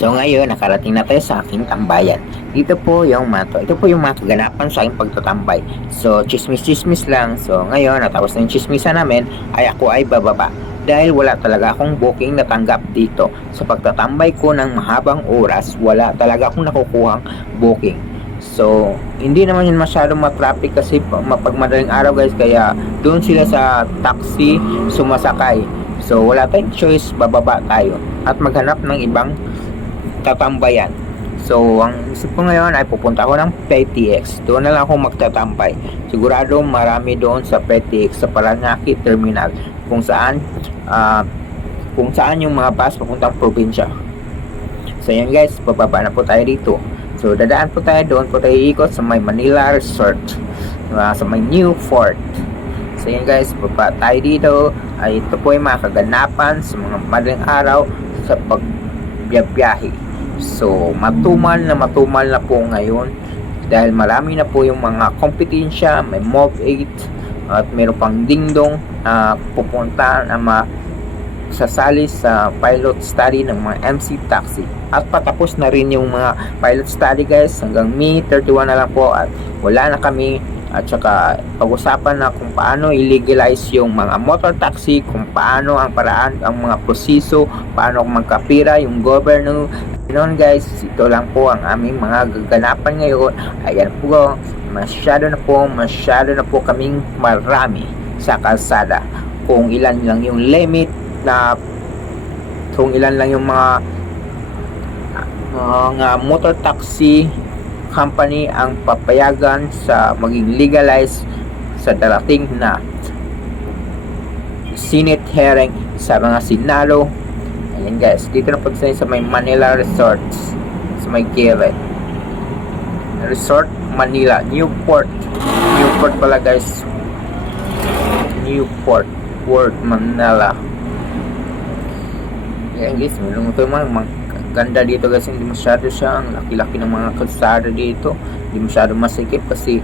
So ngayon, nakarating na tayo sa aking tambayan. Dito po yung mato. Ito po yung mga kaganapan sa aking pagtatambay. So, chismis-chismis lang. So ngayon, natapos na yung chismisan namin, ay ako ay bababa. Dahil wala talaga akong booking natanggap dito. Sa pagtatambay ko ng mahabang oras, wala talaga akong nakukuhang booking. So, hindi naman yun masyadong matraffic kasi pa- mapag madaling araw guys, kaya doon sila sa taxi sumasakay. So, wala tayong choice, bababa tayo at maghanap ng ibang tatambayan. So, ang isip ko ngayon ay pupunta ako ng PTX. Doon na lang ako magtatambay. Sigurado marami doon sa PTX sa Paranaque Terminal kung saan ah, kung saan yung mga bus papuntang probinsya. So, yan guys, bababa na po tayo dito. So, dadaan po tayo doon po tayo ikot sa may Manila Resort. ah, sa may New Fort. So, yan guys, baba tayo dito. Ay, ito po yung mga kaganapan sa mga madaling araw sa pagbiyahe. So, matumal na matumal na po ngayon dahil marami na po yung mga kompetensya, may Mob 8 at meron pang dingdong na pupunta na ma sasali sa pilot study ng mga MC Taxi. At patapos na rin yung mga pilot study guys hanggang May 31 na lang po at wala na kami at saka pag-usapan na kung paano i-legalize yung mga motor taxi, kung paano ang paraan, ang mga proseso, paano magkapira yung governor. Noon guys, ito lang po ang aming mga gaganapan ngayon. Ayan po, masyado na po, masyado na po kaming marami sa kalsada. Kung ilan lang yung limit na kung ilan lang yung mga mga motor taxi company ang papayagan sa maging legalized sa darating na Senate hearing sa mga Sinalo. Ayan guys, dito na po tayo sa may Manila Resorts sa may Gere. Resort Manila, Newport. Newport pala guys. Newport, Port Manila. Ayan guys, meron ito mga, ganda dito guys, hindi masyado siya ang laki-laki ng mga kalsada dito. Hindi masyado masikip kasi